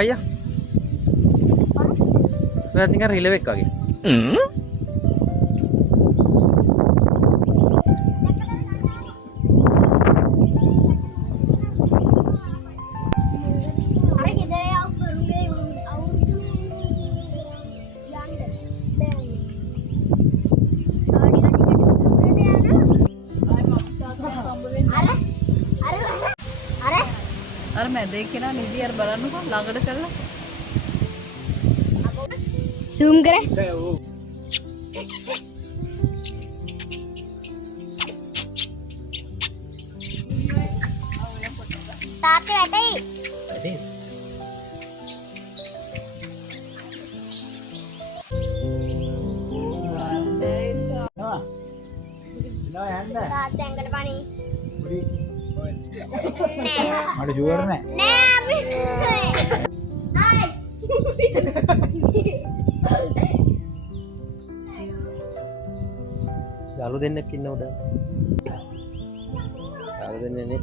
අයියා. ඔයා නිකන් රිලෙවෙක් වගේ. අර මැදේ කෙනා නිදි අර බලන්නකෝ ළඟට කරලා zoom කරේ තාත්තේ වැටේ වැඩේ. තාත්තේ ඇඟට පණි මට ෂුවර් නෑ. නෑ අපි හායි යාළු දෙන්නෙක් ඉන්නවද? යාළු දෙන්නේ නේ.